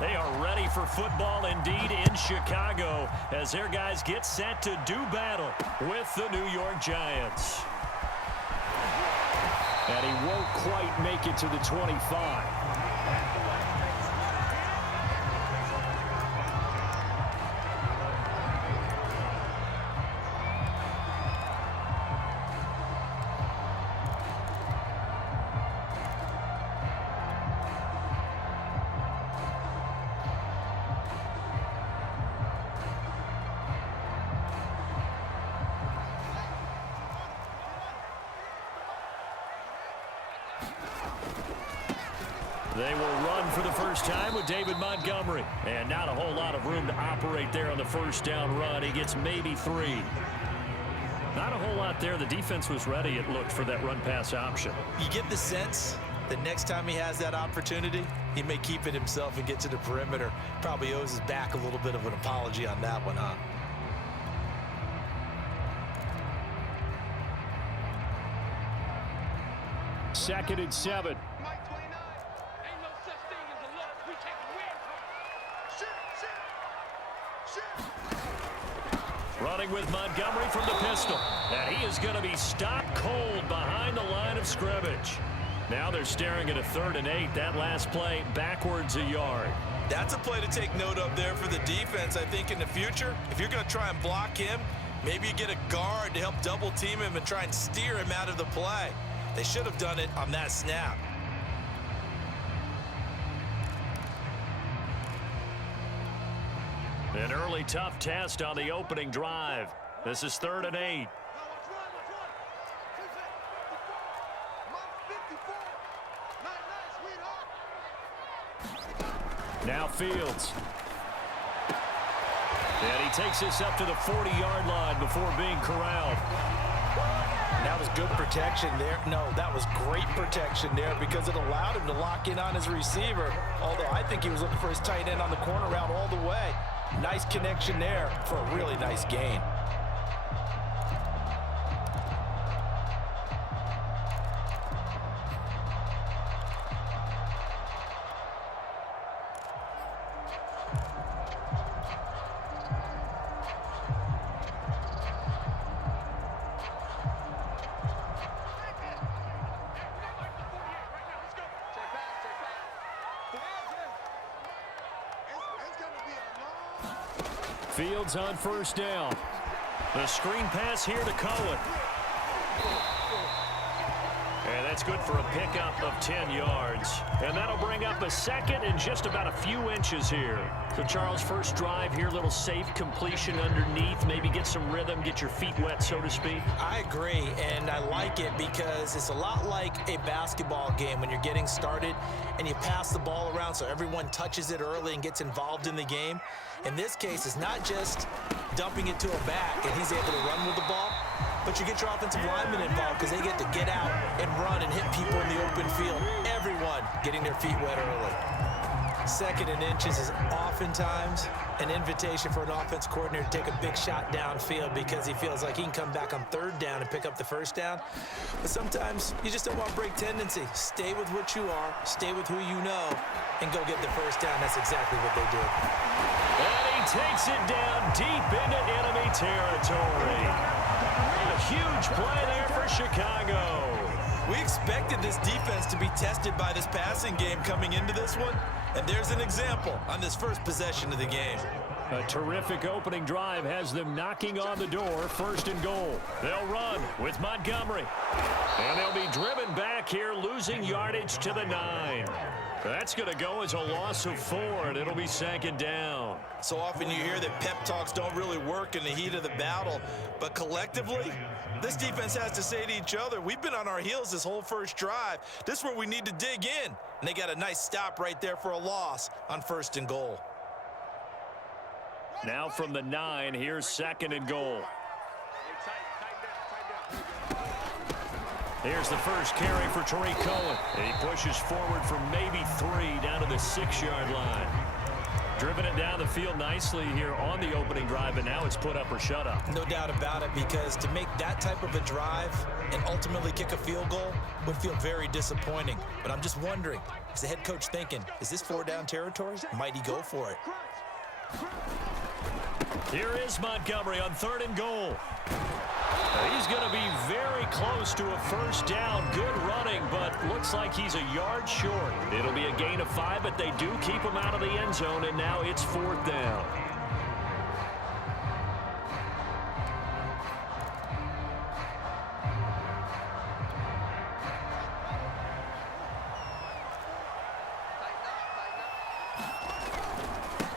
They are ready for football indeed in Chicago as their guys get set to do battle with the New York Giants. And he won't quite make it to the 25. They will run for the first time with David Montgomery. And not a whole lot of room to operate there on the first down run. He gets maybe 3. Not a whole lot there. The defense was ready, it looked, for that run-pass option. You get the sense that next time he has that opportunity, he may keep it himself and get to the perimeter. Probably owes his back a little bit of an apology on that one, huh? Second and 7. Running with Montgomery from the pistol. And he is going to be stopped cold behind the line of scrimmage. Now they're staring at a 3rd and 8. That last play backwards a yard. That's a play to take note of there for the defense. I think in the future, if you're going to try and block him, maybe you get a guard to help double team him and try and steer him out of the play. They should have done it on that snap. An early tough test on the opening drive. This is 3rd and 8. Now Fields. And he takes this up to the 40-yard line before being corralled. That was good protection there. No, that was great protection there because it allowed him to lock in on his receiver. Although I think he was looking for his tight end on the corner route all the way. Nice connection there for a really nice gain. Fields on first down. The screen pass here to Cohen. And that's good for a pickup of 10 yards. And that'll bring up a second and just about a few inches here. So, Charles, first drive here, little safe completion underneath. Maybe get some rhythm, get your feet wet, so to speak. I agree, and I like it because it's a lot like a basketball game when you're getting started and you pass the ball around so everyone touches it early and gets involved in the game. In this case, it's not just dumping it to a back and he's able to run with the ball, but you get your offensive linemen involved because they get to get out and run and hit people in the open field. Everyone getting their feet wet early. 2nd and inches is oftentimes an invitation for an offense coordinator to take a big shot downfield because he feels like he can come back on 3rd down and pick up the 1st down. But sometimes you just don't want to break tendency. Stay with what you are, stay with who you know, and go get the 1st down. That's exactly what they did. And he takes it down deep into enemy territory. A huge play there for Chicago. We expected this defense to be tested by this passing game coming into this one, and there's an example on this first possession of the game. A terrific opening drive has them knocking on the door, 1st and goal. They'll run with Montgomery. And they'll be driven back here, losing yardage to the 9. That's going to go as a loss of 4, and it'll be 2nd down. So often you hear that pep talks don't really work in the heat of the battle, but collectively, this defense has to say to each other, we've been on our heels this whole first drive. This is where we need to dig in. And they got a nice stop right there for a loss on 1st and goal. Now from the 9, here's 2nd and goal. Here's the first carry for Tariq Cohen. And he pushes forward for maybe 3 down to the 6-yard line. Driven it down the field nicely here on the opening drive, and now it's put up or shut up. No doubt about it, because to make that type of a drive and ultimately kick a field goal would feel very disappointing. But I'm just wondering, is the head coach thinking, is this 4-down territory? Might he go for it? Here is Montgomery on 3rd and goal. He's going to be very close to a first down. Good running, but looks like he's a yard short. It'll be a gain of 5, but they do keep him out of the end zone, and now it's 4th down.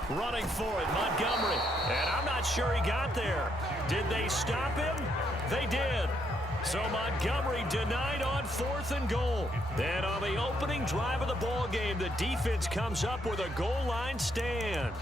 Running for it, Montgomery. And I'm not sure he got there. Did they stop him? They did. So Montgomery denied on 4th and goal. Then on the opening drive of the ball game, the defense comes up with a goal line stand.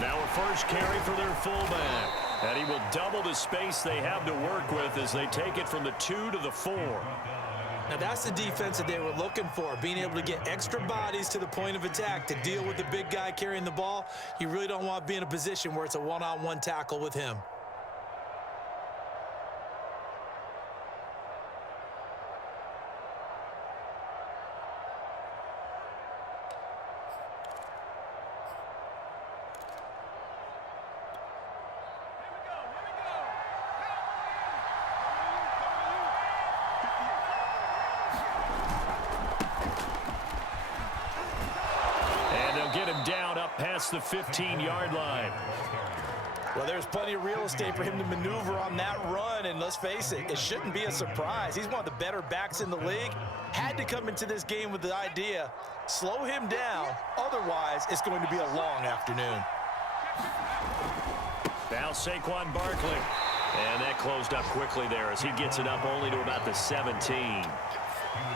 Now a first carry for their fullback. And he will double the space they have to work with as they take it from the 2 to the 4. Now that's the defense that they were looking for, being able to get extra bodies to the point of attack to deal with the big guy carrying the ball. You really don't want to be in a position where it's a one-on-one tackle with him. Get him down up past the 15-yard line. Well, there's plenty of real estate for him to maneuver on that run, and let's face it, it shouldn't be a surprise. He's one of the better backs in the league. Had to come into this game with the idea, slow him down, otherwise it's going to be a long afternoon. Now Saquon Barkley, and that closed up quickly there as he gets it up only to about the 17.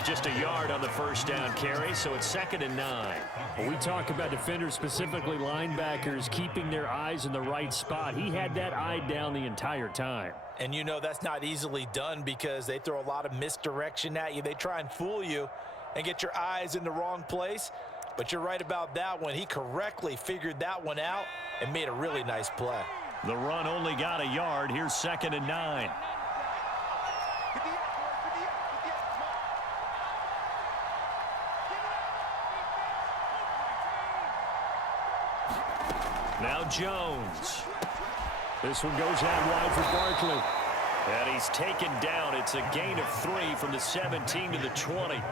Just a yard on the first down carry, so it's 2nd and 9. When we talk about defenders, specifically linebackers, keeping their eyes in the right spot, he had that eye down the entire time. And you know that's not easily done because they throw a lot of misdirection at you. They try and fool you and get your eyes in the wrong place. But you're right about that one. He correctly figured that one out and made a really nice play. The run only got a yard. Here's 2nd and 9. Now Jones. This one goes out wide for Barkley. And he's taken down. It's a gain of 3 from the 17 to the 20.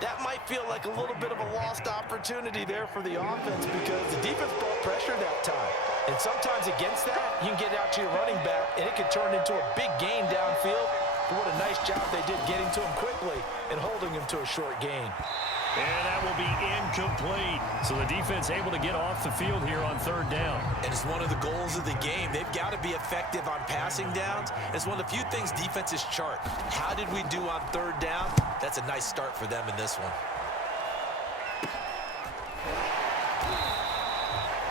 That might feel like a little bit of a lost opportunity there for the offense because the defense brought pressure that time. And sometimes against that, you can get out to your running back, and it can turn into a big gain downfield. But what a nice job they did getting to him quickly and holding him to a short gain. And that will be incomplete. So the defense able to get off the field here on 3rd down. And it's one of the goals of the game. They've got to be effective on passing downs. It's one of the few things defenses chart. How did we do on 3rd down? That's a nice start for them in this one.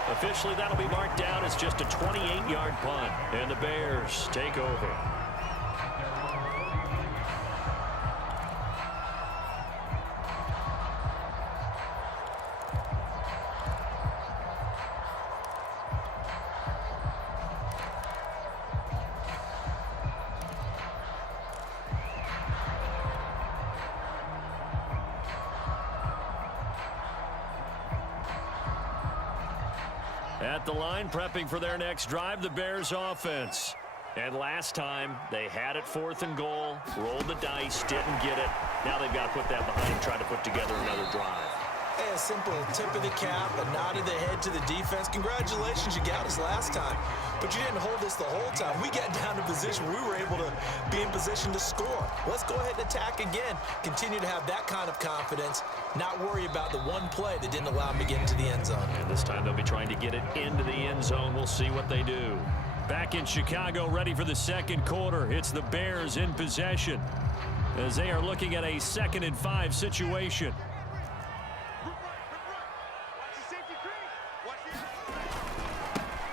Officially, that'll be marked down as just a 28-yard punt. And the Bears take over. At the line, prepping for their next drive, the Bears offense. And last time, they had it 4th and goal, rolled the dice, didn't get it. Now they've got to put that behind them, try to put together another drive. Hey, a simple tip of the cap, a nod of the head to the defense. Congratulations, you got us last time. But you didn't hold us the whole time. We got down to position where we were able to be in position to score. Let's go ahead and attack again. Continue to have that kind of confidence, not worry about the one play that didn't allow them to get into the end zone. And this time they'll be trying to get it into the end zone. We'll see what they do. Back in Chicago, ready for the 2nd quarter. It's the Bears in possession. as they are looking at a 2nd and 5 situation.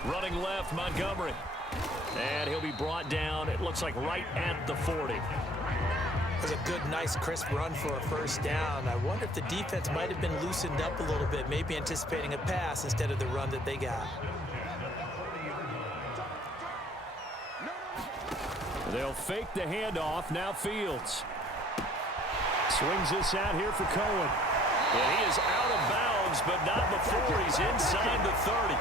Running left, Montgomery. And he'll be brought down, it looks like right at the 40. It was a good, nice, crisp run for a first down. I wonder if the defense might have been loosened up a little bit, maybe anticipating a pass instead of the run that they got. They'll fake the handoff. Now Fields. Swings this out here for Cohen. And he is out of bounds, but not before he's inside the 30.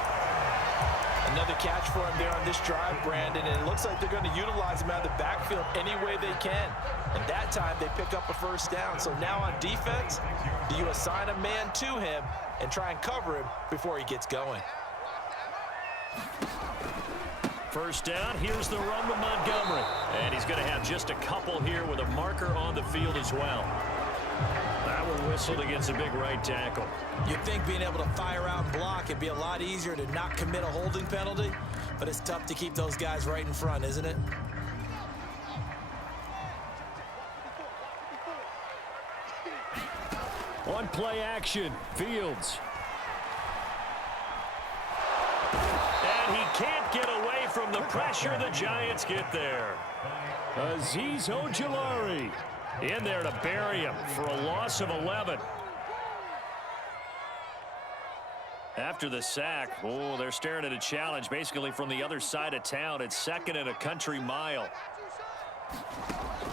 Another catch for him there on this drive, Brandon, and it looks like they're going to utilize him out of the backfield any way they can. And that time, they pick up a first down. So now on defense, do you assign a man to him and try and cover him before he gets going? First down, here's the run with Montgomery. And he's going to have just a couple here with a marker on the field as well. That one whistled against a big right tackle. You'd think being able to fire out and block, it'd be a lot easier to not commit a holding penalty, but it's tough to keep those guys right in front, isn't it? One play action, Fields. And he can't get away from the pressure. The Giants get there. Azeez Ojulari in there to bury him for a loss of 11. After the sack, oh, they're staring at a challenge basically from the other side of town. It's 2nd and a country mile.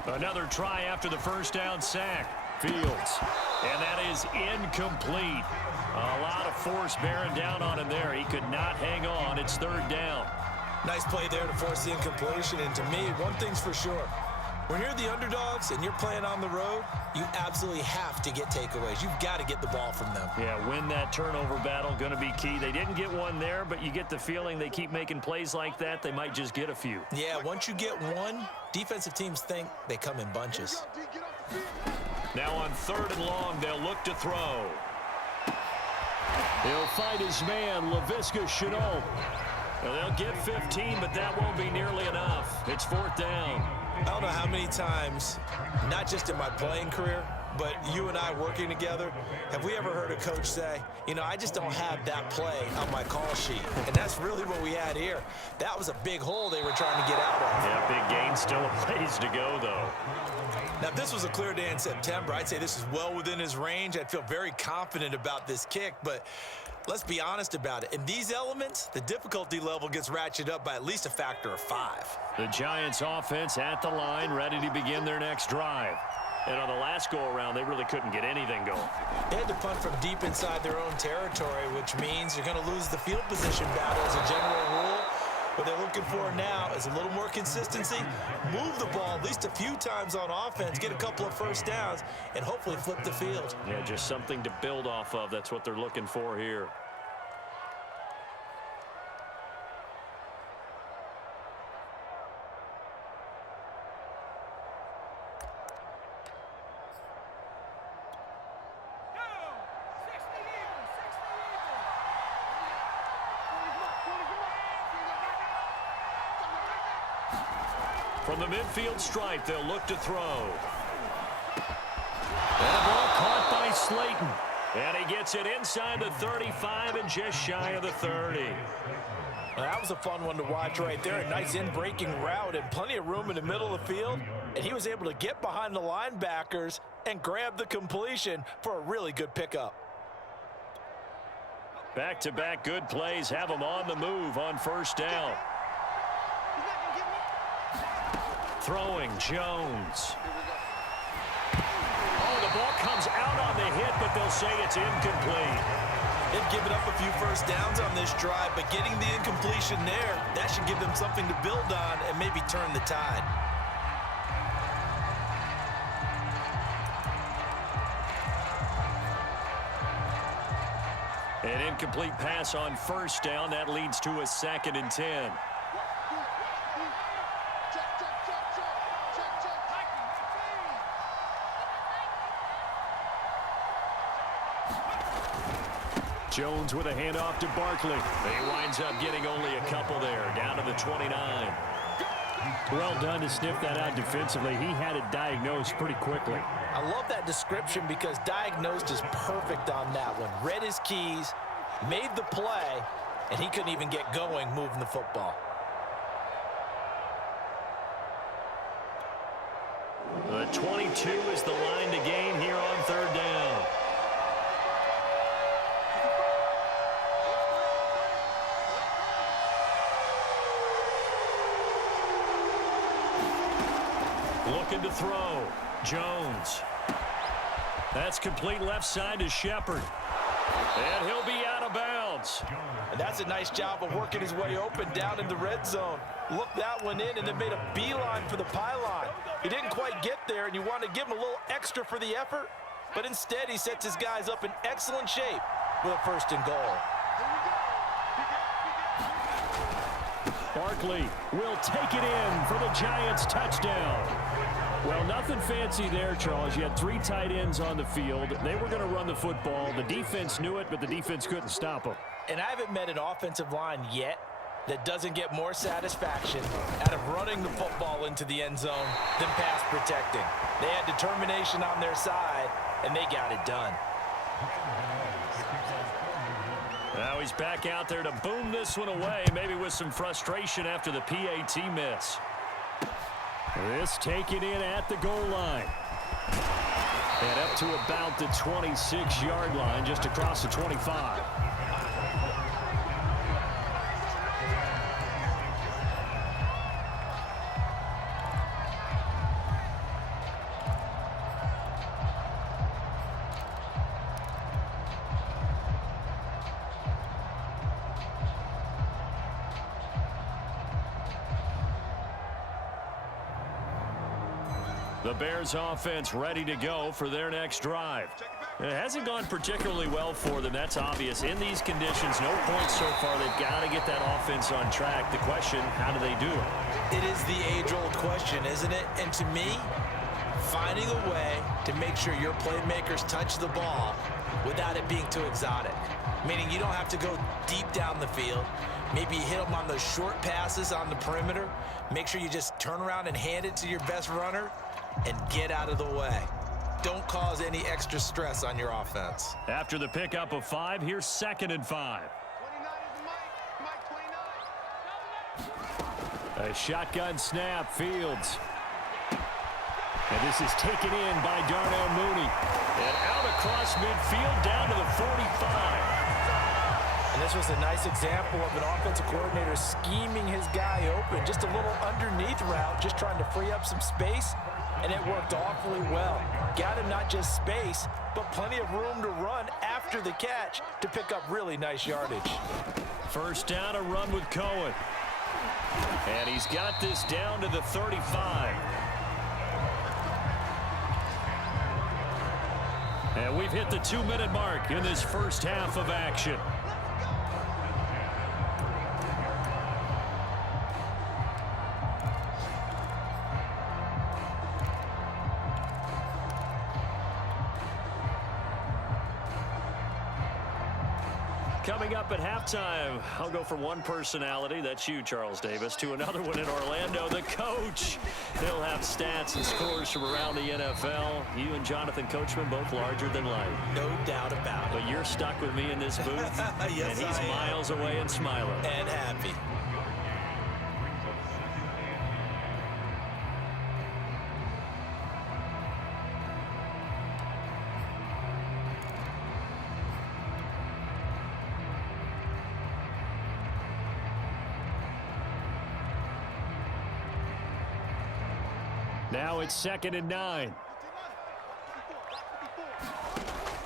Another try after the first down sack. Fields. And that is incomplete. A lot of force bearing down on him there. He could not hang on. It's 3rd down. Nice play there to force the incompletion. And to me, one thing's for sure. When you're the underdogs and you're playing on the road, you absolutely have to get takeaways. You've got to get the ball from them. Yeah, win that turnover battle, going to be key. They didn't get one there, but you get the feeling they keep making plays like that, they might just get a few. Yeah, once you get one, defensive teams think they come in bunches. Now on 3rd and long, they'll look to throw. He'll find his man, Laviska Shenault. They'll get 15, but that won't be nearly enough. It's 4th down. I don't know how many times, not just in my playing career, but you and I working together, have we ever heard a coach say, you know, I just don't have that play on my call sheet. And that's really what we had here. That was a big hole they were trying to get out of. Yeah, big gain, still a ways to go, though. Now, if this was a clear day in September, I'd say this is well within his range. I'd feel very confident about this kick, but let's be honest about it. In these elements, the difficulty level gets ratcheted up by at least a factor of 5. The Giants offense at the line, ready to begin their next drive. And on the last go-around, they really couldn't get anything going. They had to punt from deep inside their own territory, which means you're going to lose the field position battle as a general rule. What they're looking for now is a little more consistency, move the ball at least a few times on offense, get a couple of first downs, and hopefully flip the field. Yeah, just something to build off of. That's what they're looking for here. From the midfield stripe, they'll look to throw. And a ball caught by Slayton. And he gets it inside the 35 and just shy of the 30. Well, that was a fun one to watch right there. A nice in-breaking route and plenty of room in the middle of the field. And he was able to get behind the linebackers and grab the completion for a really good pickup. Back-to-back good plays have him on the move on 1st down. Throwing Jones. Oh, the ball comes out on the hit, but they'll say it's incomplete. They've given up a few first downs on this drive, but getting the incompletion there, that should give them something to build on and maybe turn the tide. An incomplete pass on 1st down. That leads to a 2nd and 10. Jones with a handoff to Barkley. He winds up getting only a couple there, down to the 29. Well done to sniff that out defensively. He had it diagnosed pretty quickly. I love that description because diagnosed is perfect on that one. Read his keys, made the play, and he couldn't even get going moving the football. The 22 is the line to gain here on third down. Looking to throw. Jones. That's complete left side to Shepard. And he'll be out of bounds. And that's a nice job of working his way open down in the red zone. Looked that one in and then made a beeline for the pylon. He didn't quite get there, and you want to give him a little extra for the effort, but instead he sets his guys up in excellent shape with a first and goal. Barkley will take it in for the Giants touchdown. Well, nothing fancy there, Charles. You had 3 tight ends on the field. They were going to run the football. The defense knew it, but the defense couldn't stop them. And I haven't met an offensive line yet that doesn't get more satisfaction out of running the football into the end zone than pass protecting. They had determination on their side, and they got it done. Now he's back out there to boom this one away, maybe with some frustration after the PAT miss. This taken in at the goal line. And up to about the 26-yard line, just across the 25. The Bears offense ready to go for their next drive. It hasn't gone particularly well for them. That's obvious. In these conditions, no points so far. They've got to get that offense on track. The question, how do they do it? It is the age-old question, isn't it? And to me, finding a way to make sure your playmakers touch the ball without it being too exotic. Meaning you don't have to go deep down the field. Maybe you hit them on those short passes on the perimeter. Make sure you just turn around and hand it to your best runner and get out of the way. Don't cause any extra stress on your offense. After the pickup of 5, here's 2nd and 5. A shotgun snap, Fields. And this is taken in by Darnell Mooney. And out across midfield down to the 45. And this was a nice example of an offensive coordinator scheming his guy open. Just a little underneath route, just trying to free up some space. And it worked awfully well. Got him not just space, but plenty of room to run after the catch to pick up really nice yardage. First down, a run with Cohen. And he's got this down to the 35. And we've hit the 2-minute mark in this first half of action. Coming up at halftime, I'll go from one personality, that's you, Charles Davis, to another one in Orlando, the coach. He'll have stats and scores from around the NFL. You and Jonathan Coachman, both larger than life. No doubt about it. But you're stuck with me in this booth, yes, and he's miles away and smiling. And happy. Now it's 2nd and 9.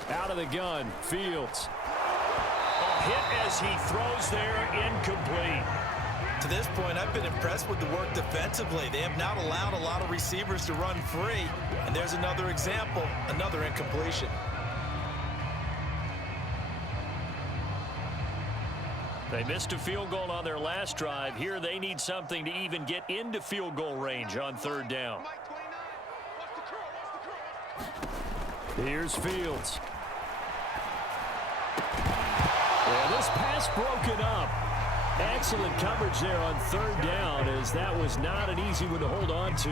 Out of the gun, Fields. A hit as he throws there, incomplete. To this point, I've been impressed with the work defensively. They have not allowed a lot of receivers to run free. And there's another example, another incompletion. They missed a field goal on their last drive. Here they need something to even get into field goal range on 3rd down. Here's Fields. Yeah, this pass broken up. Excellent coverage there on third down, as that was not an easy one to hold on to.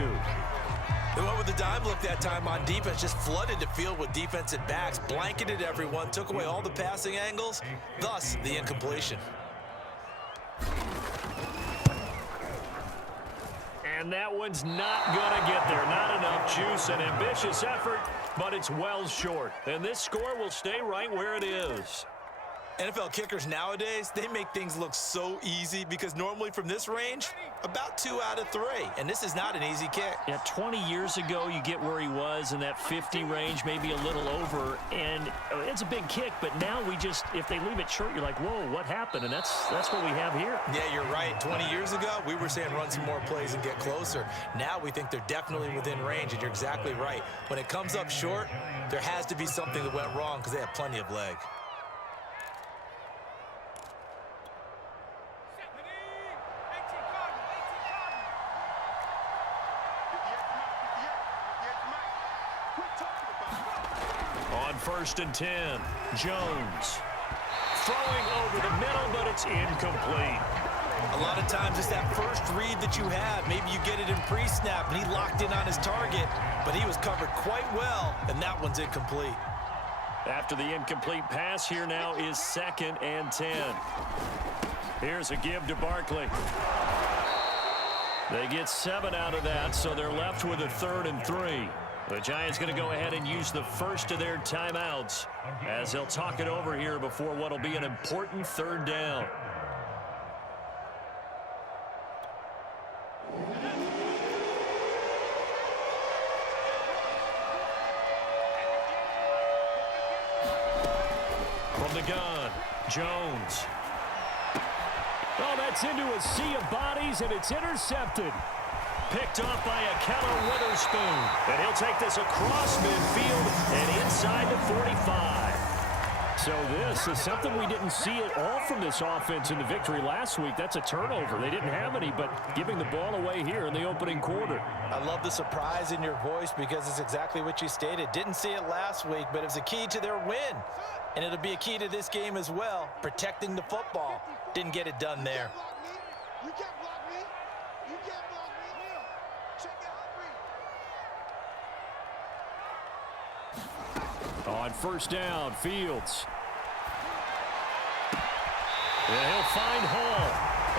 They went with the dime look that time on defense, just flooded the field with defensive backs, blanketed everyone, took away all the passing angles, thus the incompletion. And that one's not going to get there. Not enough juice. An ambitious effort, but it's well short. And this score will stay right where it is. NFL kickers nowadays, they make things look so easy because normally from this range, about 2 out of 3. And this is not an easy kick. Yeah, 20 years ago, you get where he was in that 50 range, maybe a little over. And it's a big kick, but now we just, if they leave it short, you're like, whoa, what happened? And that's what we have here. Yeah, you're right. 20 years ago, we were saying run some more plays and get closer. Now we think they're definitely within range, and you're exactly right. When it comes up short, there has to be something that went wrong because they have plenty of leg. On 1st and 10, Jones. Throwing over the middle, but it's incomplete. A lot of times it's that first read that you have. Maybe you get it in pre-snap, and he locked in on his target, but he was covered quite well, and that one's incomplete. After the incomplete pass, here now is 2nd and 10. Here's a give to Barkley. They get 7 out of that, so they're left with a 3rd and 3. The Giants going to go ahead and use the first of their timeouts as they'll talk it over here before what will be an important 3rd down. From the gun, Jones. Oh, that's into a sea of bodies, and it's intercepted. Picked off by a Keller Witherspoon. And he'll take this across midfield and inside the 45. So this is something we didn't see at all from this offense in the victory last week. That's a turnover. They didn't have any, but giving the ball away here in the opening quarter. I love the surprise in your voice because it's exactly what you stated. Didn't see it last week, but it was a key to their win. And it'll be a key to this game as well, protecting the football. Didn't get it done there. You can't block me. You can't block me. Check it out. On 1st down, Fields. And he'll find Hall.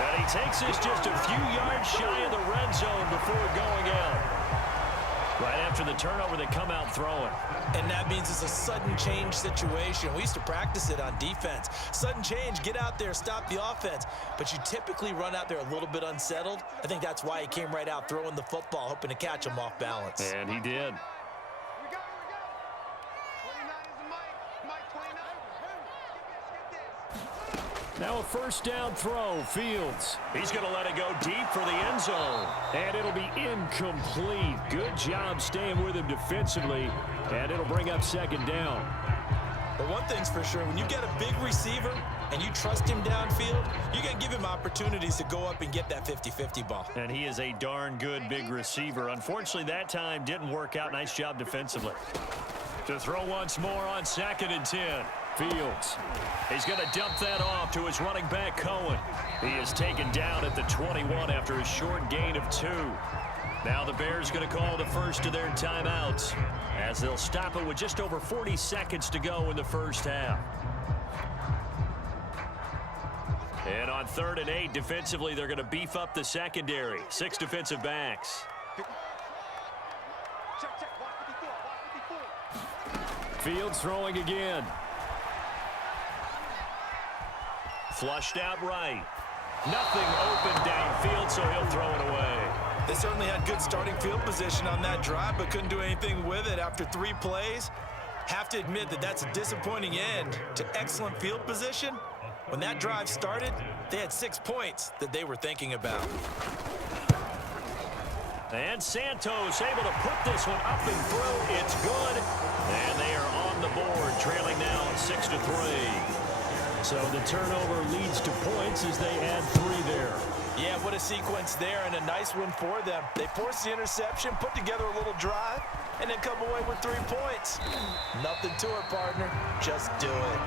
And he takes this just a few yards shy of the red zone before going out. Right after the turnover, they come out throwing. And that means it's a sudden change situation. We used to practice it on defense. Sudden change, get out there, stop the offense. But you typically run out there a little bit unsettled. I think that's why he came right out throwing the football, hoping to catch him off balance. And he did. We go. 29 is the mic. Mike 29. Get this. Now a 1st down throw, Fields. He's going to let it go deep for the end zone. And it'll be incomplete. Good job staying with him defensively. And it'll bring up 2nd down. But one thing's for sure, when you get a big receiver and you trust him downfield, you're going to give him opportunities to go up and get that 50-50 ball. And he is a darn good big receiver. Unfortunately, that time didn't work out. Nice job defensively. To throw once more on 2nd and 10. Fields. He's going to dump that off to his running back, Cohen. He is taken down at the 21 after a short gain of 2. Now the Bears going to call the first of their timeouts as they'll stop it with just over 40 seconds to go in the first half. And on 3rd and 8, defensively, they're going to beef up the secondary. 6 defensive backs. Check. Watch 54. Fields throwing again. Flushed out right. Nothing open downfield, so he'll throw it away. They certainly had good starting field position on that drive, but couldn't do anything with it after 3 plays. Have to admit that that's a disappointing end to excellent field position. When that drive started, they had 6 points that they were thinking about. And Santos able to put this one up and through. It's good. And they are on the board, trailing now 6-3. So the turnover leads to points as they add 3 there. Yeah, what a sequence there, and a nice one for them. They forced the interception, put together a little drive, and then come away with 3 points. Nothing to it, partner. Just do it.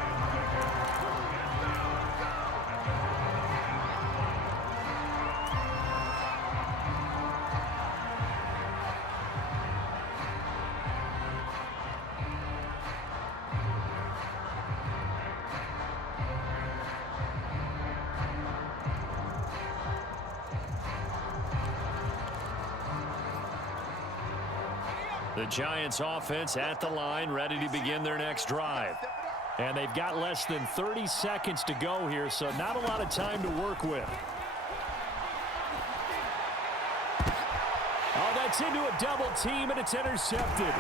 The Giants offense at the line, ready to begin their next drive. And they've got less than 30 seconds to go here, so not a lot of time to work with. Oh, that's into a double team, and it's intercepted.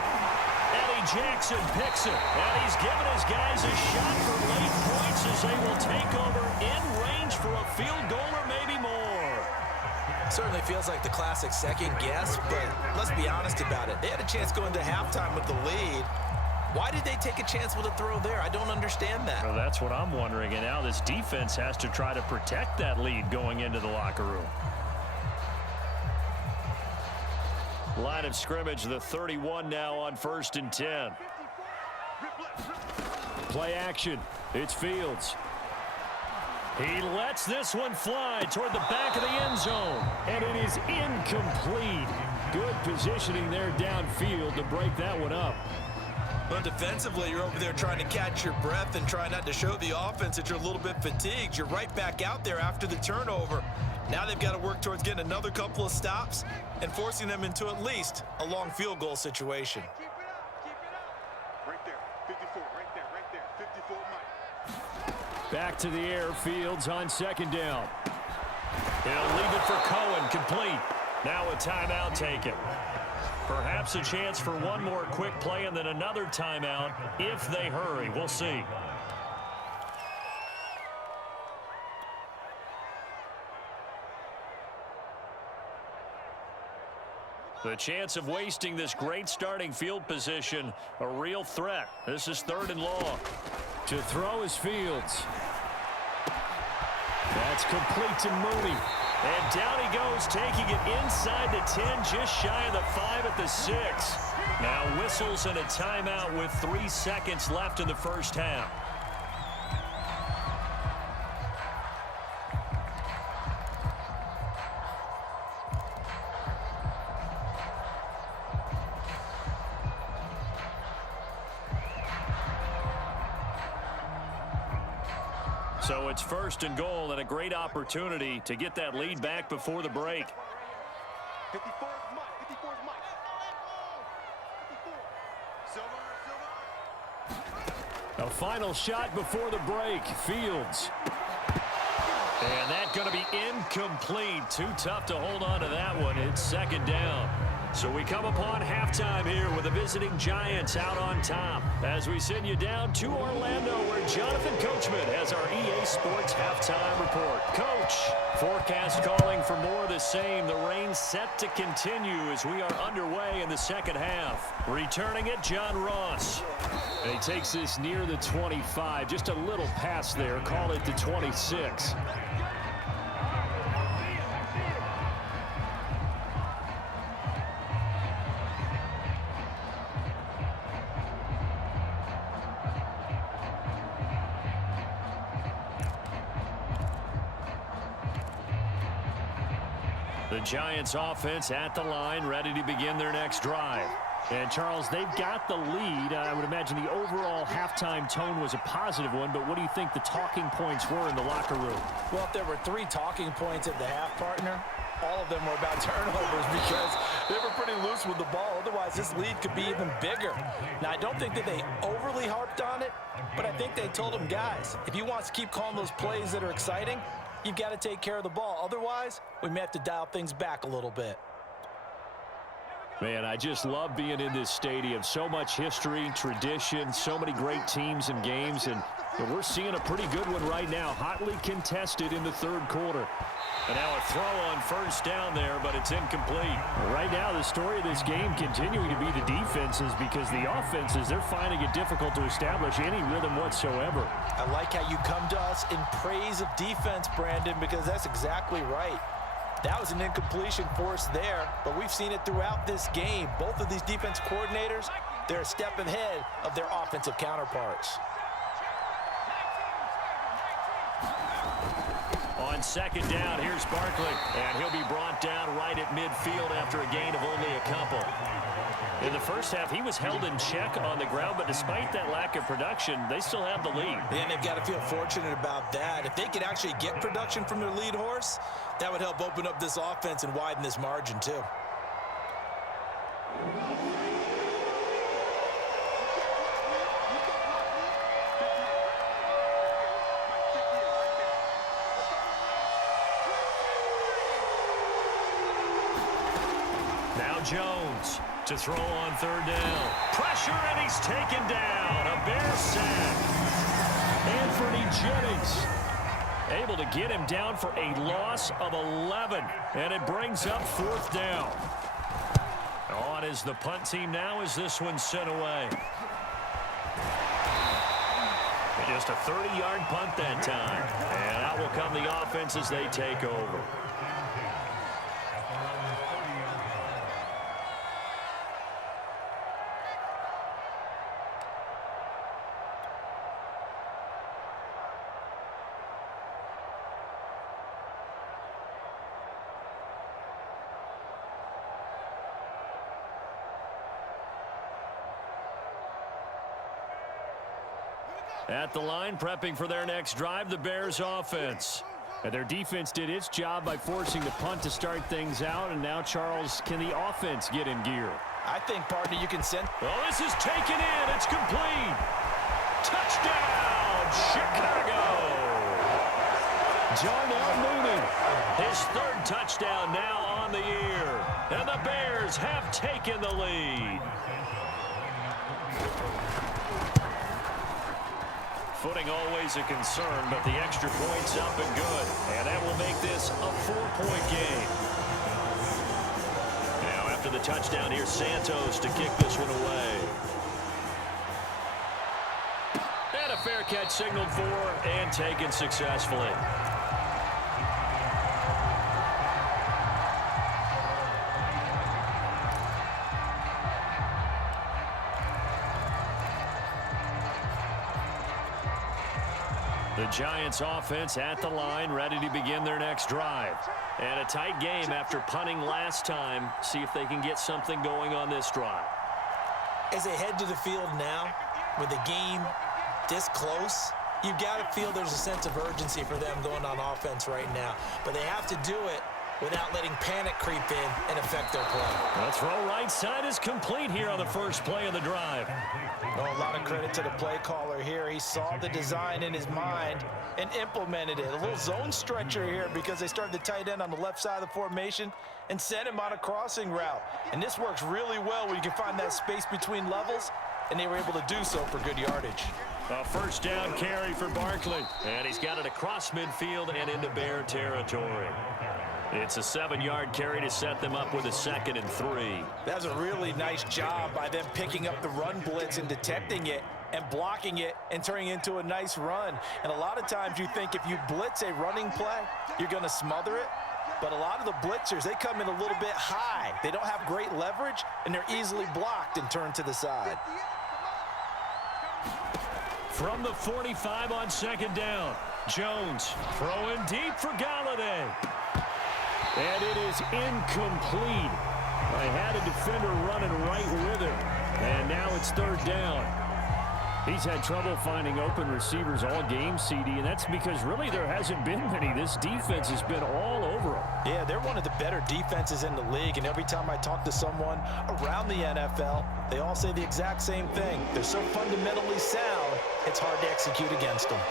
Eddie Jackson picks it, and he's given his guys a shot for late points as they will take over in range for a field goal or maybe more. Certainly feels like the classic second guess, but let's be honest about it. They had a chance going to halftime with the lead. Why did they take a chance with a throw there? I don't understand that. Well, that's what I'm wondering, and now this defense has to try to protect that lead going into the locker room. Line of scrimmage, the 31 now on 1st and 10. Play action. It's Fields. He lets this one fly toward the back of the end zone. And it is incomplete. Good positioning there downfield to break that one up. But defensively, you're over there trying to catch your breath and try not to show the offense that you're a little bit fatigued. You're right back out there after the turnover. Now they've got to work towards getting another couple of stops and forcing them into at least a long field goal situation. Keep it up. Right there, 54, right there, 54, Mike. Back to the air, Fields on 2nd down. He'll leave it for Cohen, complete. Now a timeout taken. Perhaps a chance for one more quick play and then another timeout if they hurry. We'll see. The chance of wasting this great starting field position, a real threat. This is 3rd and long. To throw is Fields. That's complete to Mooney. And down he goes, taking it inside the 10, just shy of the 5 at the 6. Now whistles and a timeout with 3 seconds left in the first half. So it's 1st and goal and a great opportunity to get that lead back before the break. 54 is Mike. 54 is Mike. 54. A final shot before the break. Fields. And that's going to be incomplete. Too tough to hold on to that one. It's 2nd down. So we come upon halftime here with the visiting Giants out on top as we send you down to Orlando where Jonathan Coachman has our EA Sports halftime report. Coach, forecast calling for more of the same. The rain set to continue as we are underway in the second half. Returning it, John Ross. And he takes this near the 25. Just a little pass there. Call it the 26. The Giants offense at the line, ready to begin their next drive. And, Charles, they've got the lead. I would imagine the overall halftime tone was a positive one, but what do you think the talking points were in the locker room? Well, if there were 3 talking points at the half, partner, all of them were about turnovers because they were pretty loose with the ball. Otherwise, this lead could be even bigger. Now, I don't think that they overly harped on it, but I think they told them, guys, if you want to keep calling those plays that are exciting, you've got to take care of the ball. Otherwise, we may have to dial things back a little bit. Man, I just love being in this stadium. So much history, tradition, so many great teams and games, and we're seeing a pretty good one right now. Hotly contested in the 3rd quarter. And now a throw on 1st down there, but it's incomplete. Right now, the story of this game continuing to be the defenses because the offenses, they're finding it difficult to establish any rhythm whatsoever. I like how you come to us in praise of defense, Brandon, because that's exactly right. That was an incompletion for us there, but we've seen it throughout this game. Both of these defense coordinators, they're a step ahead of their offensive counterparts. On 2nd down, here's Barkley, and he'll be brought down right at midfield after a gain of only a couple. In the first half, he was held in check on the ground, but despite that lack of production, they still have the lead. And they've got to feel fortunate about that. If they could actually get production from their lead horse, that would help open up this offense and widen this margin too. Jones to throw on third down. Pressure, and he's taken down. A Bear sack. Anthony Jennings able to get him down for a loss of 11. And it brings up fourth down. On is the punt team now as this one's sent away. Just a 30-yard punt that time. And out will come the offense as they take over. At the line, prepping for their next drive, the Bears offense. And their defense did its job by forcing the punt to start things out. And now, Charles, can the offense get in gear? I think, partner, you can send. Oh, this is taken in. It's complete. Touchdown, Chicago. Darnell Mooney. His third touchdown now on the year. And the Bears have taken the lead. Footing always a concern, but the extra point's up and good. And that will make this a 4-point game. Now after the touchdown, here's Santos to kick this one away. And a fair catch signaled for and taken successfully. The Giants offense at the line, ready to begin their next drive. And a tight game after punting last time. See if they can get something going on this drive. As they head to the field now, with the game this close, you've got to feel there's a sense of urgency for them going on offense right now. But they have to do it without letting panic creep in and affect their play. The throw right side is complete here on the first play of the drive. Oh, a lot of credit to the play caller here. He saw the design in his mind and implemented it. A little zone stretcher here because they started the tight end on the left side of the formation and sent him on a crossing route. And this works really well when you can find that space between levels, and they were able to do so for good yardage. A first down carry for Barkley. And he's got it across midfield and into Bear territory. It's a 7-yard carry to set them up with a 2nd and 3. That's a really nice job by them picking up the run blitz and detecting it and blocking it and turning it into a nice run. And a lot of times you think if you blitz a running play, you're going to smother it. But a lot of the blitzers, they come in a little bit high. They don't have great leverage, and they're easily blocked and turned to the side. From the 45 on 2nd down, Jones throwing deep for Galladay. And it is incomplete. I had a defender running right with him. And now it's 3rd down. He's had trouble finding open receivers all game, CD, and that's because really there hasn't been many. This defense has been all over them. Yeah, they're one of the better defenses in the league, and every time I talk to someone around the NFL, they all say the exact same thing. They're so fundamentally sound, it's hard to execute against them.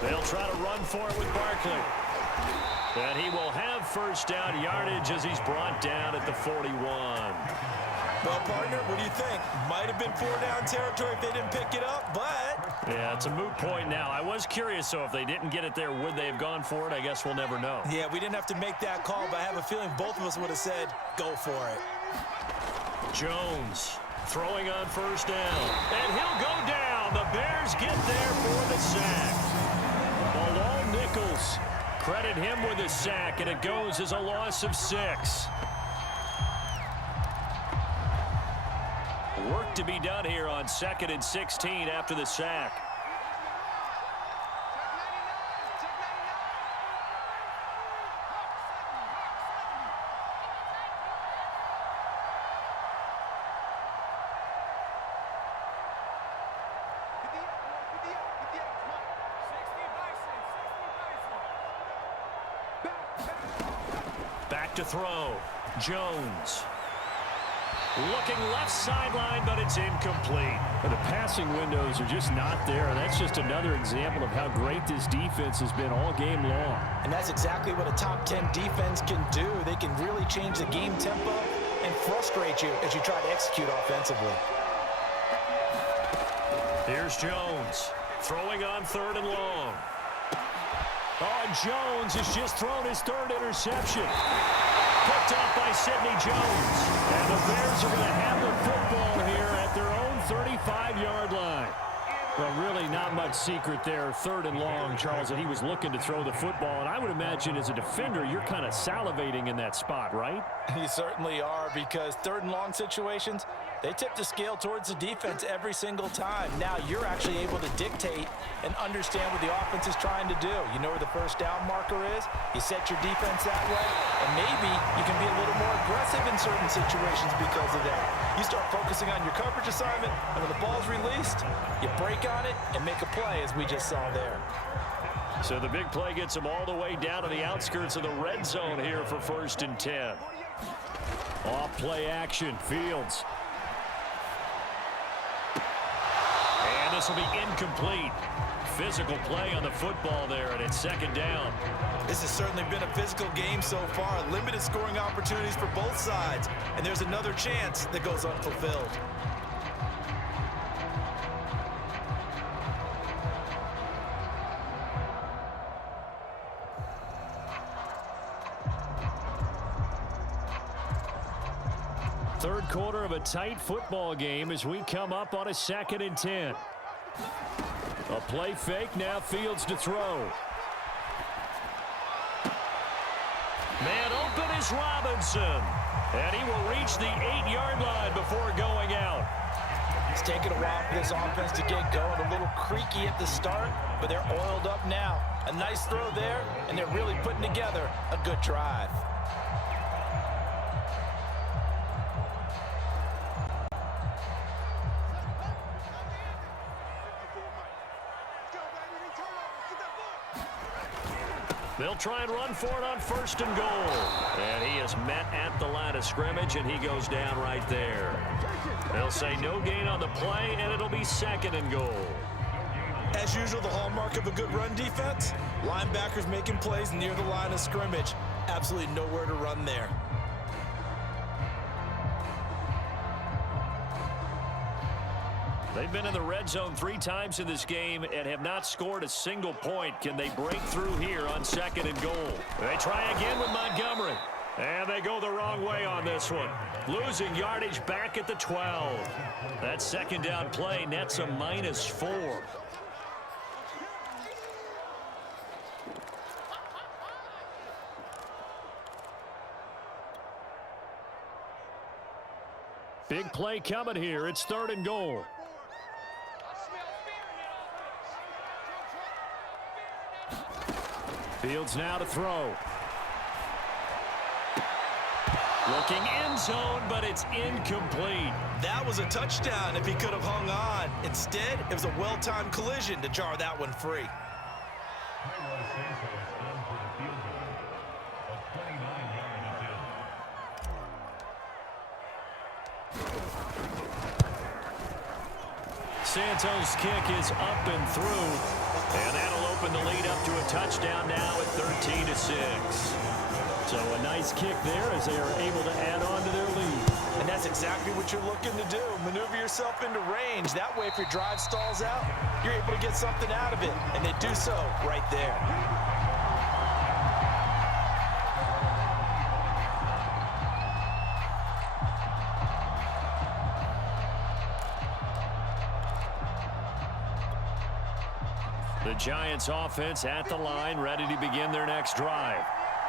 They'll try to run for it with Barkley. And he will have first down yardage as he's brought down at the 41. Well, partner, what do you think? Might have been 4-down territory if they didn't pick it up, but... Yeah, it's a moot point now. I was curious, so if they didn't get it there, would they have gone for it? I guess we'll never know. Yeah, we didn't have to make that call, but I have a feeling both of us would have said, go for it. Jones throwing on first down. And he'll go down. The Bears get there for the sack. Bilal Nichols, credit him with a sack, and it goes as a loss of 6. Work to be done here on 2nd and 16 after the sack. Back to throw. Jones. Looking left sideline, but it's incomplete. The passing windows are just not there. That's just another example of how great this defense has been all game long. And that's exactly what a top 10 defense can do. They can really change the game tempo and frustrate you as you try to execute offensively. Here's Jones, throwing on 3rd and long. Oh, Jones has just thrown his 3rd interception. Picked off by Sidney Jones. And the Bears are going to have the football here at their own 35-yard line. Well, really not much secret there. 3rd and long, Charles, that he was looking to throw the football. And I would imagine as a defender, you're kind of salivating in that spot, right? You certainly are, because 3rd and long situations, they tip the scale towards the defense every single time. Now you're actually able to dictate and understand what the offense is trying to do. You know where the first down marker is. You set your defense that way, and maybe you can be a little more aggressive in certain situations because of that. You start focusing on your coverage assignment, and when the ball's released, you break on it and make a play, as we just saw there. So the big play gets them all the way down to the outskirts of the red zone here for 1st and 10. Off play action, Fields. And this will be incomplete. Physical play on the football there, and it's 2nd down. This has certainly been a physical game so far. Limited scoring opportunities for both sides. And there's another chance that goes unfulfilled. Third quarter of a tight football game as we come up on a 2nd and 10. A play fake, now Fields to throw. Man open is Robinson. And he will reach the 8-yard line before going out. It's taken a while for this offense to get going. A little creaky at the start, but they're oiled up now. A nice throw there, and they're really putting together a good drive. They'll try and run for it on 1st and goal. And he is met at the line of scrimmage, and he goes down right there. They'll say no gain on the play, and it'll be 2nd and goal. As usual, the hallmark of a good run defense, linebackers making plays near the line of scrimmage. Absolutely nowhere to run there. They've been in the red zone 3 times in this game and have not scored a single point. Can they break through here on 2nd and goal? They try again with Montgomery. And they go the wrong way on this one. Losing yardage back at the 12. That 2nd down play nets a -4. Big play coming here. It's 3rd and goal. Fields now to throw. Looking end zone, but it's incomplete. That was a touchdown if he could have hung on. Instead, it was a well-timed collision to jar that one free. Santos' kick is up and through. And that'll open the lead up to a touchdown now at 13-6. So a nice kick there as they are able to add on to their lead. And that's exactly what you're looking to do. Maneuver yourself into range. That way, if your drive stalls out, you're able to get something out of it. And they do so right there. The Giants offense at the line, ready to begin their next drive.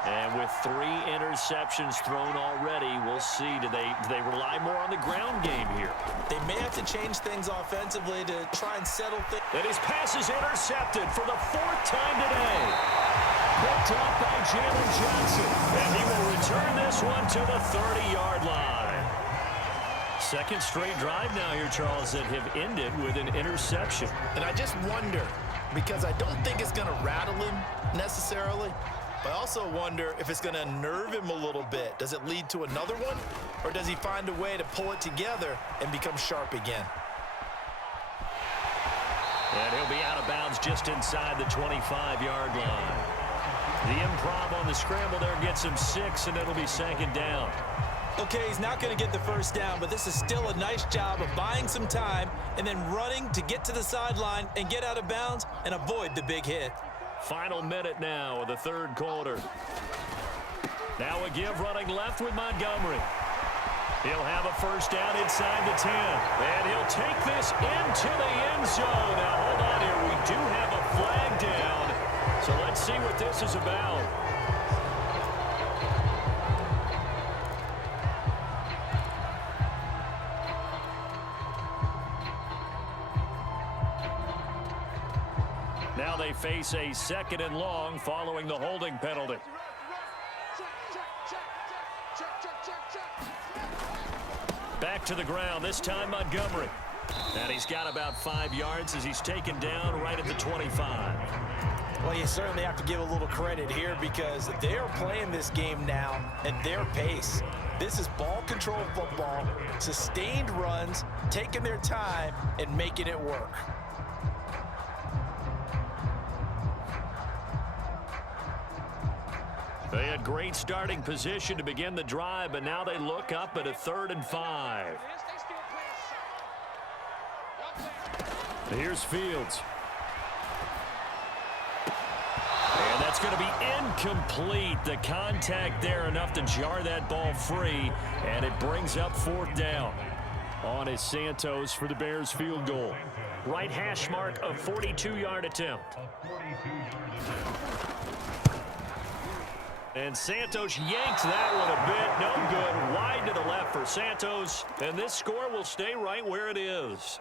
And with 3 interceptions thrown already, we'll see. Do they rely more on the ground game here? They may have to change things offensively to try and settle things. And his pass is intercepted for the 4th time today. Picked up by Jalen Johnson. And he will return this one to the 30-yard line. 2nd straight drive now here, Charles, that have ended with an interception. And I just wonder, because I don't think it's going to rattle him necessarily, I also wonder if it's going to nerve him a little bit. Does it lead to another one, or does he find a way to pull it together and become sharp again? And he'll be out of bounds just inside the 25-yard line. The improv on the scramble there gets him 6, and it'll be second down. Okay, he's not going to get the first down, but this is still a nice job of buying some time and then running to get to the sideline and get out of bounds and avoid the big hit. Final minute now of the third quarter. Now a give running left with Montgomery. He'll have a first down inside the 10. And he'll take this into the end zone. Now, hold on here. We do have a flag down. So let's see what this is about. Now they face a second and long following the holding penalty. Back to the ground, this time Montgomery. And he's got about 5 yards as he's taken down right at the 25. Well, you certainly have to give a little credit here because they're playing this game now at their pace. This is ball control football, sustained runs, taking their time and making it work. They had great starting position to begin the drive, but now they look up at a 3rd and 5. Here's Fields. And that's going to be incomplete. The contact there enough to jar that ball free, and it brings up 4th down. On is Santos for the Bears field goal. Right hash mark of 42-yard attempt. And Santos yanks that one a bit. No good. Wide to the left for Santos. And this score will stay right where it is.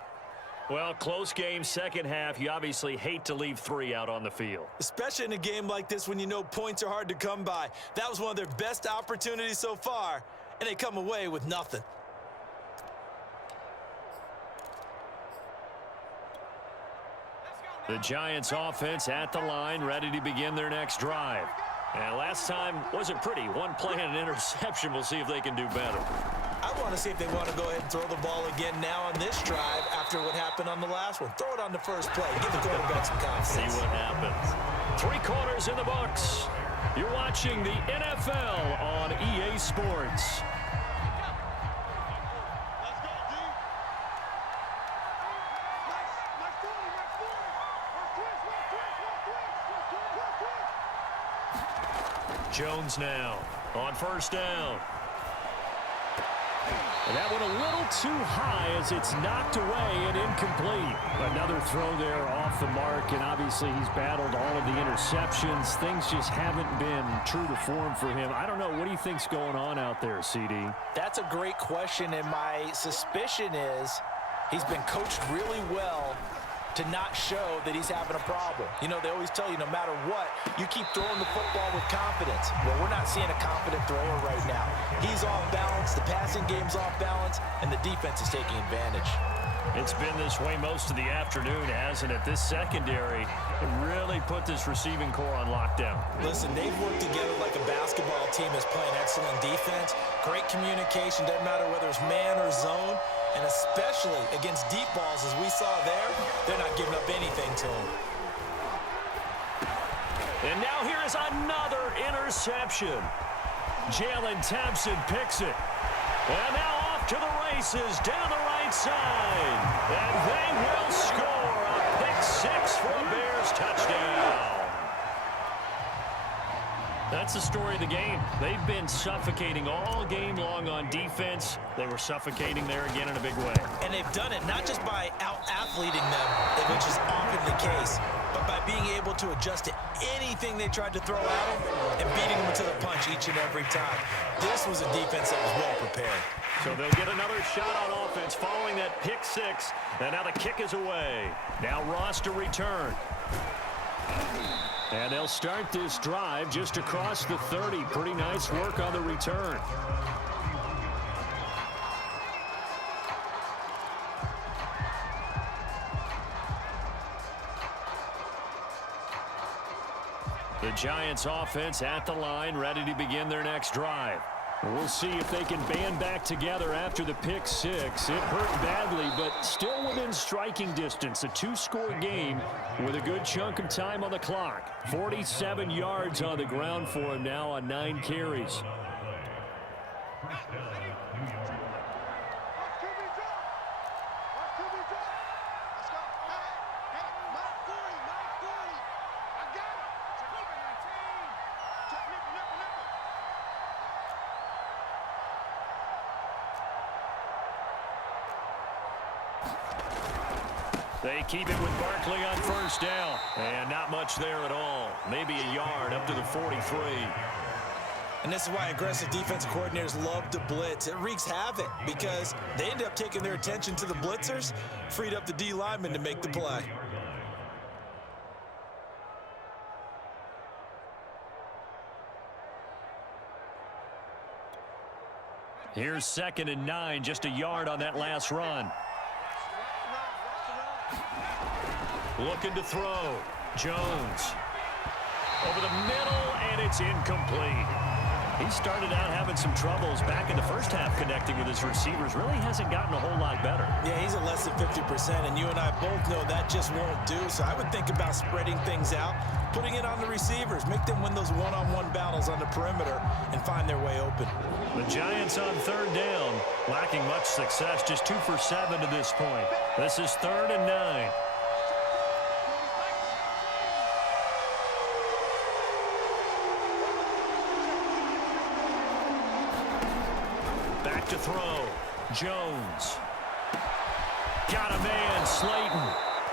Well, close game, second half. You obviously hate to leave 3 out on the field. Especially in a game like this when you know points are hard to come by. That was one of their best opportunities so far, and they come away with nothing. The Giants offense at the line, ready to begin their next drive. And last time wasn't pretty. One play and an interception. We'll see if they can do better. I want to see if they want to go ahead and throw the ball again now on this drive after what happened on the last one. Throw it on the first play. Give the quarterback some confidence. See what happens. 3 quarters in the books. You're watching the NFL on EA Sports. Jones now on first down. And that one a little too high as it's knocked away and incomplete. Another throw there off the mark, and obviously he's battled all of the interceptions. Things just haven't been true to form for him. I don't know. What do you think's going on out there, CD? That's a great question, and my suspicion is he's been coached really well to not show that he's having a problem. You know, they always tell you no matter what, you keep throwing the football with confidence. Well, we're not seeing a confident thrower right now. He's off balance, the passing game's off balance, and the defense is taking advantage. It's been this way most of the afternoon, hasn't it? This secondary really put this receiving core on lockdown. Listen, they've worked together like a basketball team that's playing excellent defense. Great communication, doesn't matter whether it's man or zone. And especially against deep balls, as we saw there, they're not giving up anything to him. And now here is another interception. Jalen Thompson picks it. And now off to the races down the right side. And they will score a pick 6 for a Bears touchdown. That's the story of the game. They've been suffocating all game long on defense. They were suffocating there again in a big way. And they've done it not just by out-athleting them, which is often the case, but by being able to adjust to anything they tried to throw at them and beating them to the punch each and every time. This was a defense that was well prepared. So they'll get another shot on offense following that pick 6. And now the kick is away. Now Ross to return. And they'll start this drive just across the 30. Pretty nice work on the return. The Giants offense at the line, ready to begin their next drive. We'll see if they can band back together after the pick six. It hurt badly, but still within striking distance. A two-score game with a good chunk of time on the clock. 47 yards on the ground for him now on 9 carries. They keep it with Barkley on first down. And not much there at all. Maybe a yard up to the 43. And this is why aggressive defensive coordinators love to blitz. It wreaks havoc because they end up taking their attention to the blitzers, freed up the D lineman to make the play. Here's 2nd and 9, just a yard on that last run. Looking to throw. Jones. Over the middle, and it's incomplete. He started out having some troubles back in the first half connecting with his receivers. Really hasn't gotten a whole lot better. Yeah, he's at less than 50%, and you and I both know that just won't do. So I would think about spreading things out, putting it on the receivers, make them win those one-on-one battles on the perimeter and find their way open. The Giants on 3rd down, lacking much success, just 2 for 7 to this point. This is 3rd and 9. Back to throw. Jones. Got a man, Slayton.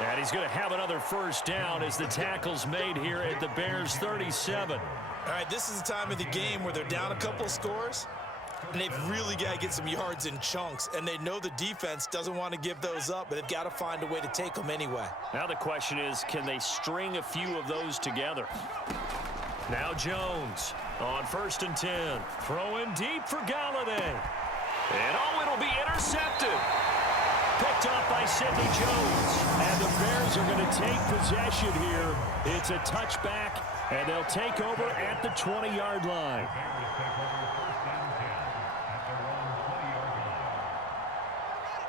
And he's going to have another first down as the tackle's made here at the Bears' 37. All right, this is the time of the game where they're down a couple of scores, and they've really got to get some yards in chunks, and they know the defense doesn't want to give those up, but they've got to find a way to take them anyway. Now the question is, can they string a few of those together? Now Jones on 1st and 10. Throwing deep for Galladay. And it'll be intercepted. Picked up by Sidney Jones. And the Bears are going to take possession here. It's a touchback, and they'll take over at the 20-yard line.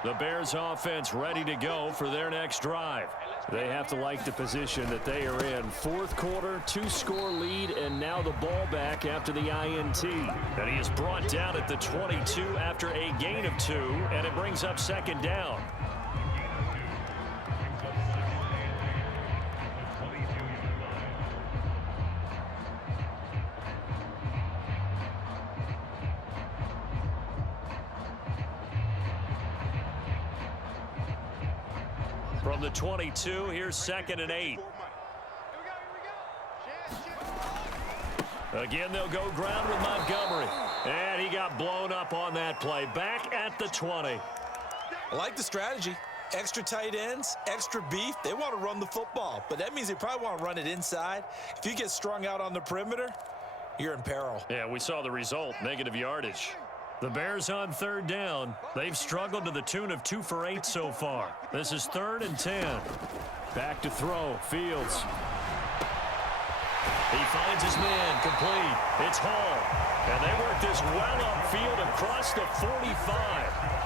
The Bears offense ready to go for their next drive. They have to like the position that they are in. 4th quarter, 2-score lead, and now the ball back after the INT. And he is brought down at the 22 after a gain of 2, and it brings up 2nd down. From the 22, here's 2nd and 8. Again, they'll go ground with Montgomery. And he got blown up on that play. Back at the 20. I like the strategy. Extra tight ends, extra beef. They want to run the football, but that means they probably want to run it inside. If you get strung out on the perimeter, you're in peril. Yeah, we saw the result, negative yardage. The Bears on 3rd down. They've struggled to the tune of 2 for 8 so far. This is 3rd and 10. Back to throw. Fields. He finds his man, complete. It's Hall. And they work this well upfield across the 45.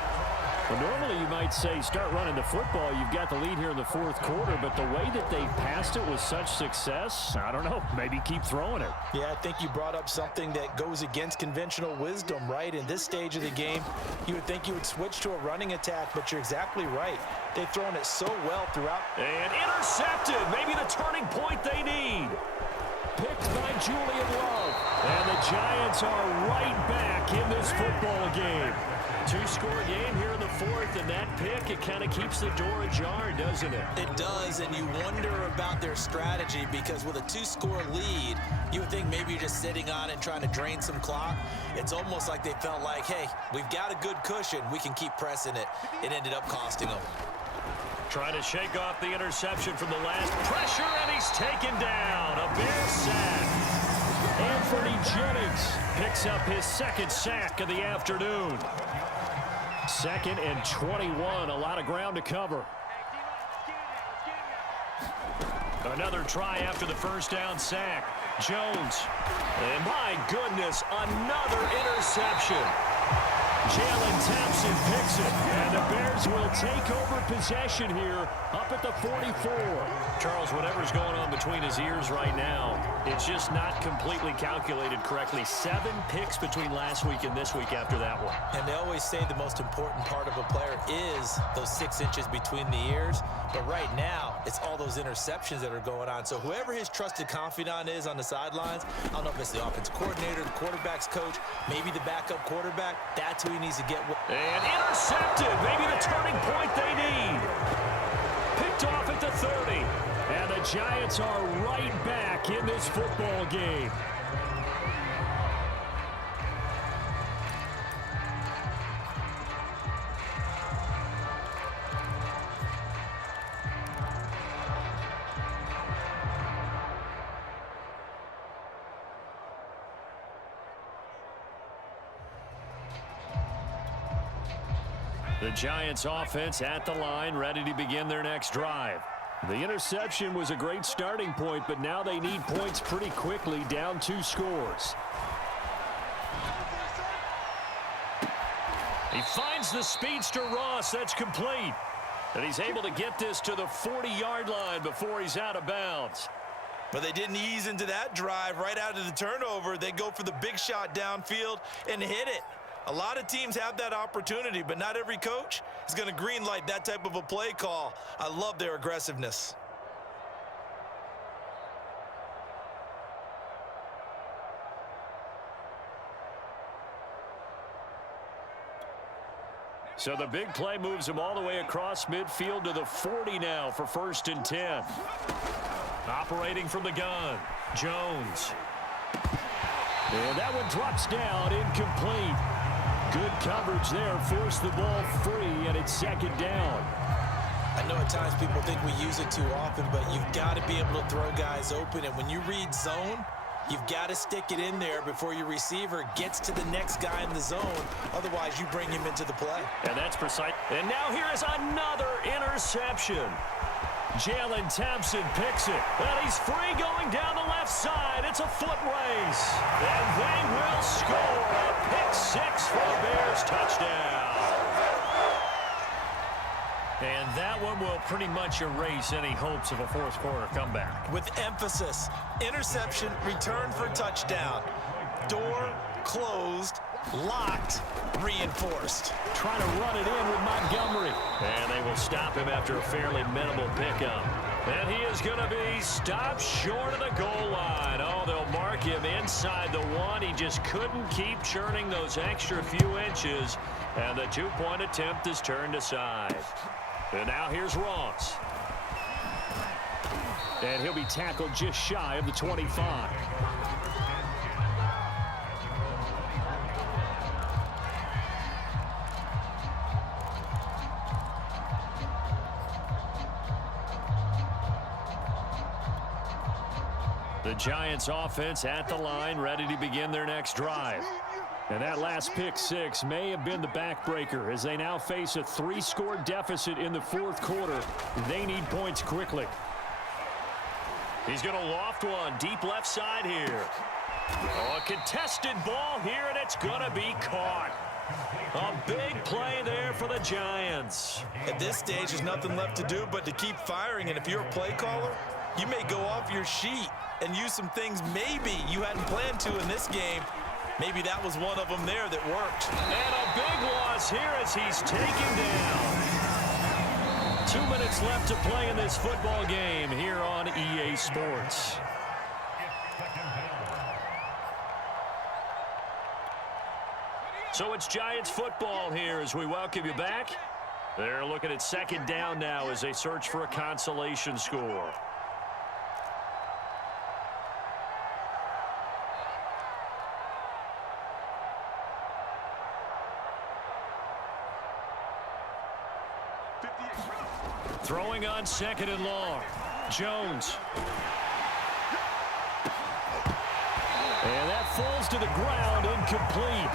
Well, normally you might say start running the football. You've got the lead here in the 4th quarter, but the way that they passed it with such success, I don't know, maybe keep throwing it. Yeah, I think you brought up something that goes against conventional wisdom, right? In this stage of the game, you would think you would switch to a running attack, but you're exactly right. They've thrown it so well throughout. And intercepted, maybe the turning point they need. Picked by Julian Love. And the Giants are right back in this football game. 2-score game here in the 4th, and that pick, it kind of keeps the door ajar, doesn't it? It does, and you wonder about their strategy because with a 2-score lead, you would think maybe you're just sitting on it and trying to drain some clock. It's almost like they felt like, hey, we've got a good cushion. We can keep pressing it. It ended up costing them. Trying to shake off the interception from the last pressure, and he's taken down. A Bears sack. Anthony Jennings picks up his 2nd sack of the afternoon. 2nd and 21, a lot of ground to cover. Another try after the 1st down sack. Jones. And my goodness, another interception. Jalen Thompson picks it, and the Bears will take over possession here up at the 44. Charles, whatever's going on between his ears right now, it's just not completely calculated correctly. 7 picks between last week and this week after that one. And they always say the most important part of a player is those 6 inches between the ears. But right now, it's all those interceptions that are going on. So whoever his trusted confidant is on the sidelines, I don't know if it's the offensive coordinator, the quarterback's coach, maybe the backup quarterback, that's who he needs to get with. And intercepted. Maybe the turning point they need. Picked off at the 30. And the Giants are right back in this football game. The Giants offense at the line, ready to begin their next drive. The interception was a great starting point, but now they need points pretty quickly, down 2 scores. He finds the speedster Ross. That's complete. And he's able to get this to the 40-yard line before he's out of bounds. But they didn't ease into that drive right out of the turnover. They go for the big shot downfield and hit it. A lot of teams have that opportunity, but not every coach is going to greenlight that type of a play call. I love their aggressiveness. So the big play moves him all the way across midfield to the 40 now for 1st and 10. Operating from the gun, Jones. And that one drops down, incomplete. Good coverage there, forced the ball free, and it's 2nd down. I know at times people think we use it too often, but you've got to be able to throw guys open. And when you read zone, you've got to stick it in there before your receiver gets to the next guy in the zone. Otherwise, you bring him into the play. And that's precise. And now here is another interception. Jalen Thompson picks it. And he's free going down the left side. It's a foot race. And they will score a pick 6 for the Bears touchdown. And that one will pretty much erase any hopes of a 4th quarter comeback. With emphasis, interception, return for touchdown. Door closed, locked, reinforced. Trying to run it in with Montgomery. And they will stop him after a fairly minimal pickup. And he is going to be stopped short of the goal line. Oh, they'll mark him inside the 1. He just couldn't keep churning those extra few inches. And the 2-point attempt is turned aside. And now here's Ross. And he'll be tackled just shy of the 25. The Giants offense at the line, ready to begin their next drive. And that last pick 6 may have been the backbreaker as they now face a 3-score deficit in the 4th quarter. They need points quickly. He's going to loft one deep left side here. Oh, a contested ball here, and it's going to be caught. A big play there for the Giants. At this stage, there's nothing left to do but to keep firing. And if you're a play caller, you may go off your sheet and use some things maybe you hadn't planned to in this game. Maybe that was one of them there that worked. And a big loss here as he's taken down. 2 minutes left to play in this football game here on EA Sports. So it's Giants football here as we welcome you back. They're looking at 2nd down now as they search for a consolation score. Throwing on 2nd and long. Jones. And that falls to the ground, incomplete.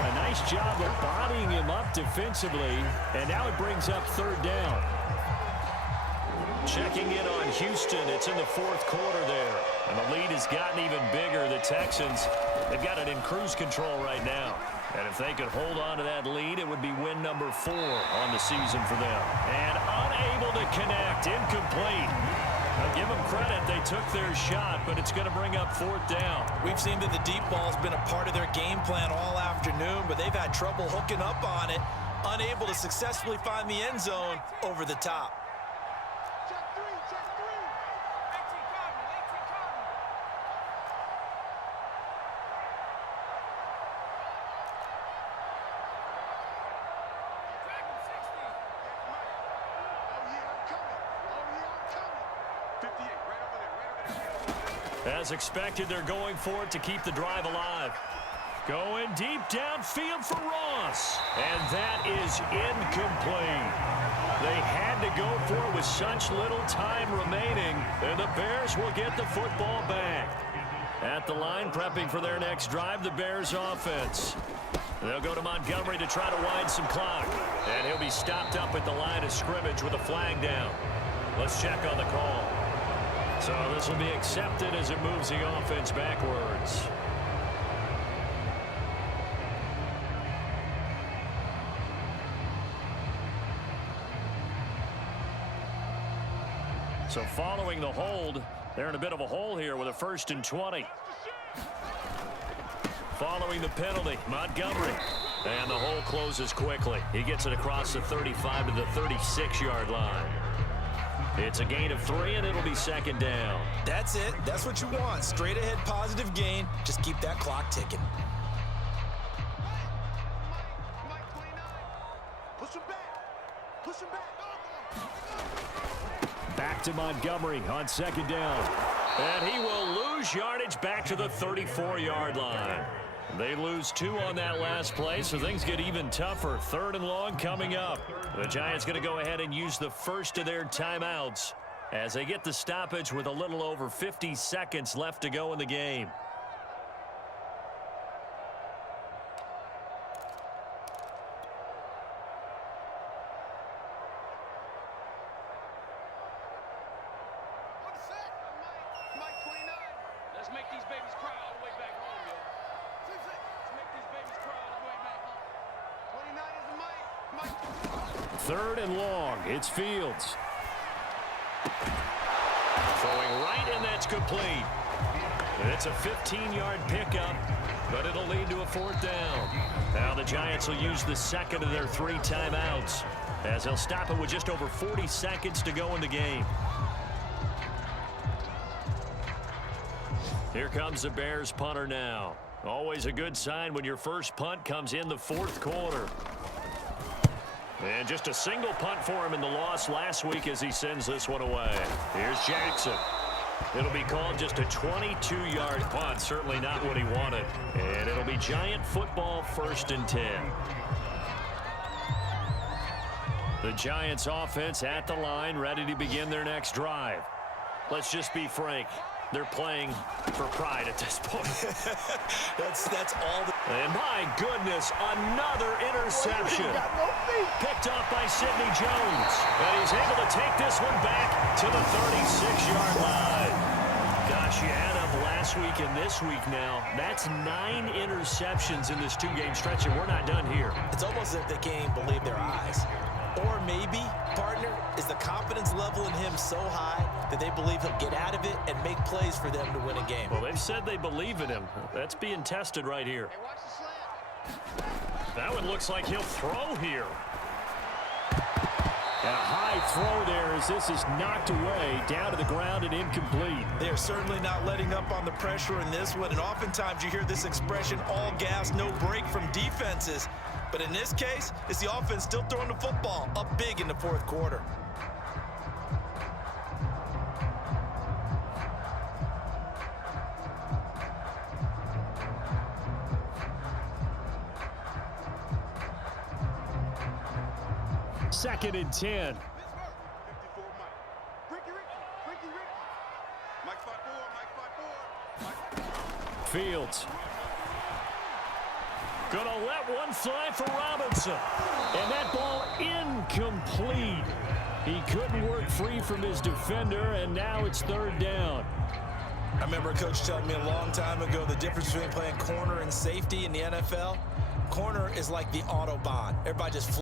A nice job of bodying him up defensively, and now it brings up 3rd down. Checking in on Houston. It's in the fourth quarter there. And the lead has gotten even bigger. The Texans, they've got it in cruise control right now. And if they could hold on to that lead, it would be win number 4 on the season for them. And unable to connect. Incomplete. I'll give them credit. They took their shot, but it's going to bring up fourth down. We've seen that the deep ball has been a part of their game plan all afternoon, but they've had trouble hooking up on it, unable to successfully find the end zone over the top. Check three, check three. 18 Cardinal, 18 Cardinal. Dragon 60. Oh, yeah, I'm coming. Oh, yeah, I'm coming. 58, right over there, right over there. As expected, they're going for it to keep the drive alive. Going deep downfield for Ross. And that is incomplete. They had to go for it with such little time remaining, and the Bears will get the football back. At the line, prepping for their next drive, the Bears offense. They'll go to Montgomery to try to wind some clock. And he'll be stopped up at the line of scrimmage with a flag down. Let's check on the call. So this will be accepted as it moves the offense backwards. So following the hold, they're in a bit of a hole here with a 1st and 20. Following the penalty, Montgomery. And the hole closes quickly. He gets it across the 35 to the 36-yard line. It's a gain of 3, and it'll be 2nd down. That's it. That's what you want. Straight ahead positive gain. Just keep that clock ticking. Mike 29. Push him back. Push him back. Back to Montgomery on 2nd down. And he will lose yardage back to the 34-yard line. They lose 2 on that last play, so things get even tougher. 3rd and long coming up. The Giants going to go ahead and use the first of their timeouts as they get the stoppage with a little over 50 seconds left to go in the game. Mike 29. Let's make these babies cry all the way back home, yo. Let's make these babies cry all the way back home. 29 is the Mike. 3rd and long. It's Fields. Throwing right, and that's complete. It's a 15-yard pickup, but it'll lead to a 4th down. Now the Giants will use the 2nd of their 3 timeouts as they'll stop it with just over 40 seconds to go in the game. Here comes the Bears punter now. Always a good sign when your first punt comes in the 4th quarter. And just a single punt for him in the loss last week as he sends this one away. Here's Jackson. It'll be called just a 22-yard punt. Certainly not what he wanted. And it'll be Giant football 1st and 10. The Giants offense at the line, ready to begin their next drive. Let's just be frank. They're playing for pride at this point. That's all. And my goodness, another interception. Picked up by Sidney Jones. And he's able to take this one back to the 36-yard line. Gosh, you add up last week and this week now. That's 9 interceptions in this 2-game stretch, and we're not done here. It's almost as if they can't even believe their eyes. Or maybe, partner, is the confidence level in him so high that they believe he'll get out of it and make plays for them to win a game. Well, they've said they believe in him. That's being tested right here. Hey, watch the slant. That one looks like he'll throw here. And a high throw there as this is knocked away, down to the ground and incomplete. They are certainly not letting up on the pressure in this one, and oftentimes you hear this expression, all gas, no break from defenses. But in this case, it's the offense still throwing the football up big in the 4th quarter. Second and 10. 54 Mike. Ricky. Mike 5-4, Mike 5-4. Fields. Gonna let one fly for Robinson. And that ball incomplete. He couldn't work free from his defender, and now it's third down. I remember a coach telling me a long time ago the difference between playing corner and safety in the NFL. Corner is like the Autobahn. Everybody just